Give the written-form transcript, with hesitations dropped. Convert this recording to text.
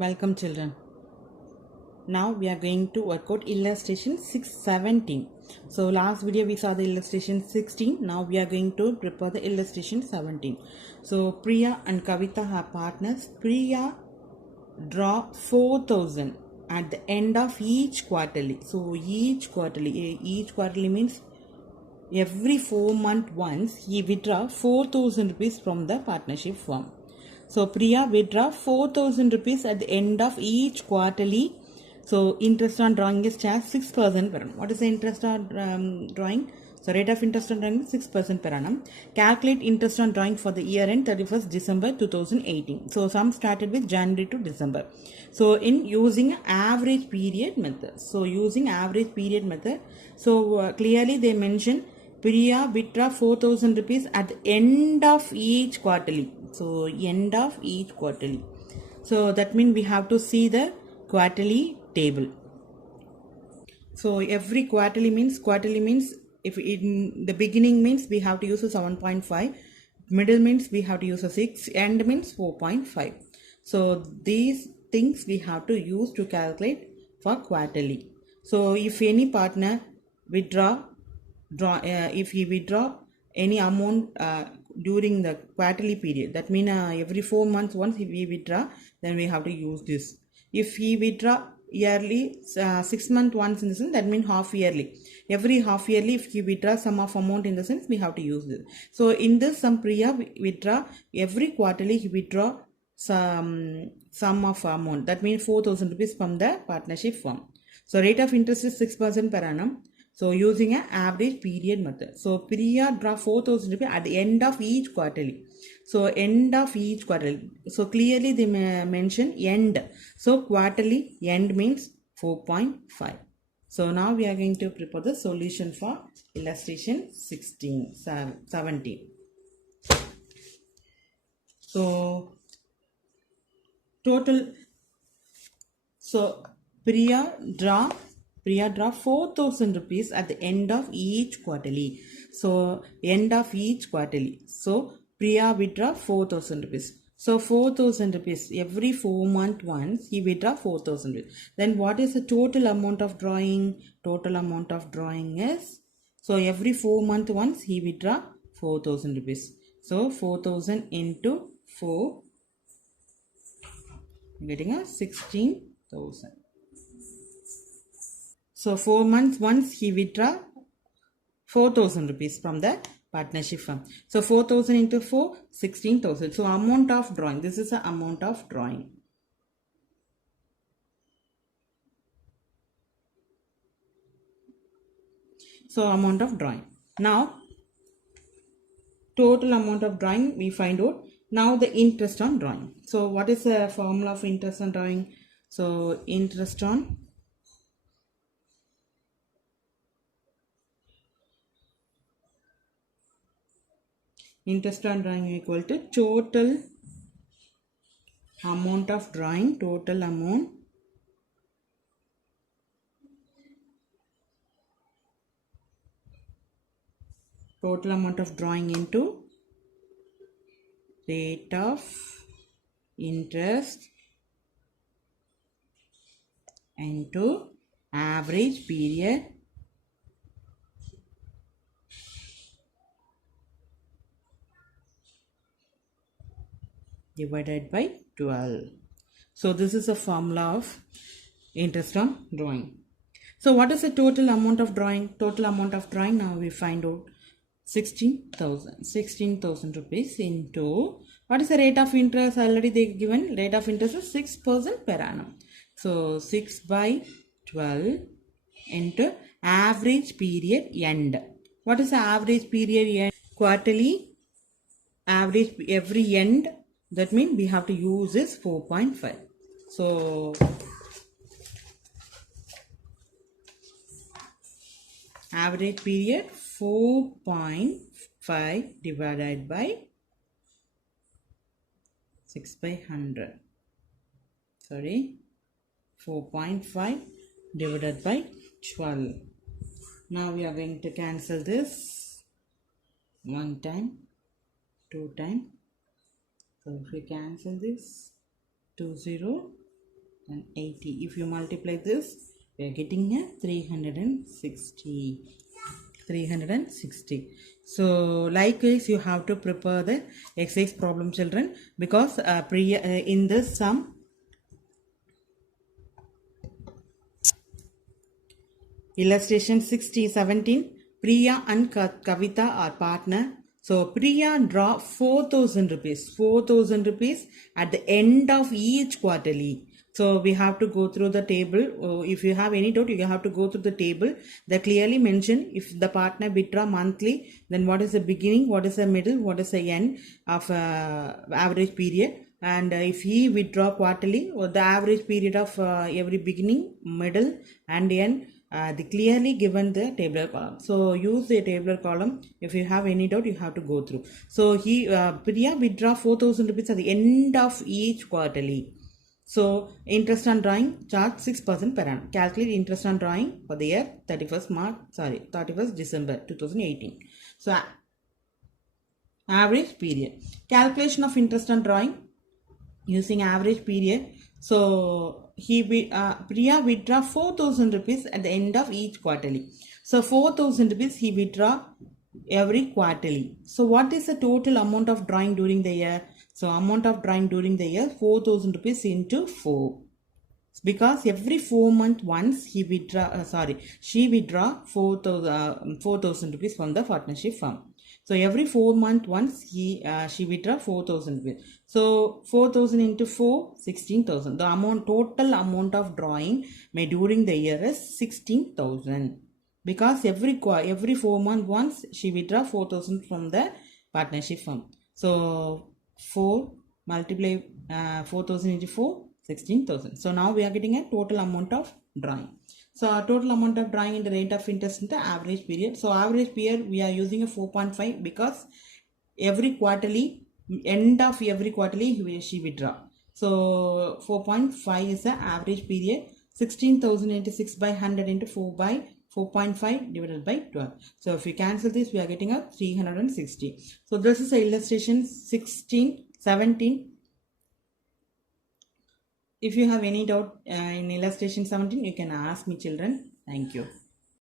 Welcome children. Now we are going to work out illustration 617. So last video we saw the illustration 16. Now we are going to prepare the illustration 17. So Priya and Kavita are partners. Priya draw 4,000 at the end of each quarterly. So each quarterly means every 4 months once he withdraw 4,000 rupees from the partnership firm. So Priya withdraw 4,000 rupees at the end of each quarterly. So interest on drawing is charged 6% per annum. What is the interest on drawing? So rate of interest on drawing is 6% per annum. Calculate interest on drawing for the year end 31st December 2018. So sum started with January to December. So in using average period method. So using average period method. So clearly they mention Priya withdraw 4,000 rupees at the end of each quarterly. So end of each quarterly. So that means we have to see the quarterly table. So every quarterly means if in the beginning means we have to use a 7.5, middle means we have to use a 6, end means 4.5. So these things we have to use to calculate for quarterly. So if any partner if he withdraw any amount during the quarterly period, that means every 4 months once if we withdraw, then we have to use this. If he withdraw yearly 6 months once in the sense, that means half yearly. Every half yearly if he withdraw sum of amount in the sense, we have to use this. So in this sum Priya withdraw every quarterly he withdraw some sum of amount, that means 4,000 rupees from the partnership firm. So rate of interest is 6% per annum. So using an average period method. So Priya draw 4,000 rupees at the end of each quarterly. So end of each quarterly. So clearly they mention end. So quarterly end means 4.5. So now we are going to prepare the solution for illustration 17. So total. So Priya draw 4,000 rupees at the end of each quarterly. So end of each quarterly. So Priya withdraw 4,000 rupees. So 4,000 rupees every 4 months once he withdraw 4,000 rupees. Then what is the total amount of drawing? Total amount of drawing is, so every 4 months once he withdraw 4,000 rupees. So 4,000 into 4, getting a 16,000. So 4 months once he withdraw 4,000 rupees from the partnership firm. So 4,000 into 4, 16,000. So amount of drawing. This is the amount of drawing. So amount of drawing. Now total amount of drawing we find out. Now the interest on drawing. So what is the formula of interest on drawing? So interest on drawing equal to total amount of drawing, total amount of drawing into rate of interest into average period divided by 12. So this is a formula of interest on drawing. So what is the total amount of drawing? Total amount of drawing now we find out 16,000 rupees into what is the rate of interest? Already they given rate of interest is 6% per annum. So 6 by 12 into average period end. What is the average period end? Quarterly average every end. That means we have to use this 4.5. So average period 4.5 divided by 6 by 100. Sorry, 4.5 divided by 12. Now we are going to cancel this 1 time, 2 time. So if we cancel this 2 0, 80. If you multiply this, we are getting a 360. 360. So likewise, you have to prepare the exercise problem, children, because in this sum, illustration 17, Priya and Kavita are partner. So Priya draw 4,000 rupees. 4,000 rupees at the end of each quarterly. So we have to go through the table. If you have any doubt, you have to go through the table. They clearly mention if the partner withdraw monthly, then what is the beginning, what is the middle, what is the end of average period. And if he withdraw quarterly, or the average period of every beginning, middle and end, they clearly given the tabular column. So use the tabular column. If you have any doubt, you have to go through. So Priya withdraw 4,000 rupees at the end of each quarterly. So interest on drawing, charge 6% per annum. Calculate interest on drawing for the year 31st December 2018. So average period. Calculation of interest on drawing using average period. So Priya withdraw 4,000 rupees at the end of each quarterly. So 4,000 rupees he withdraw every quarterly. So what is the total amount of drawing during the year? So amount of drawing during the year 4,000 rupees into 4. Because every 4 months once she withdraw 4,000 rupees from the partnership firm. So every 4 months once she withdraw 4,000 rupees. So 4,000 into 4, 16,000. The total amount of drawing made during the year is 16,000. Because every 4 months once she withdraw 4,000 from the partnership firm. So 4 multiply 4,000 into 4, 16,000. So now we are getting a total amount of drawing. So our total amount of drawing in the rate of interest in the average period. So average period we are using a 4.5 because every quarterly, end of every quarterly she withdraw. So 4.5 is the average period. 16,000 into 6 by 100 into 4 by 4.5 divided by 12. So if we cancel this, we are getting a 360. So this is a illustration 17. If you have any doubt in illustration 17, you can ask me, children. Thank you.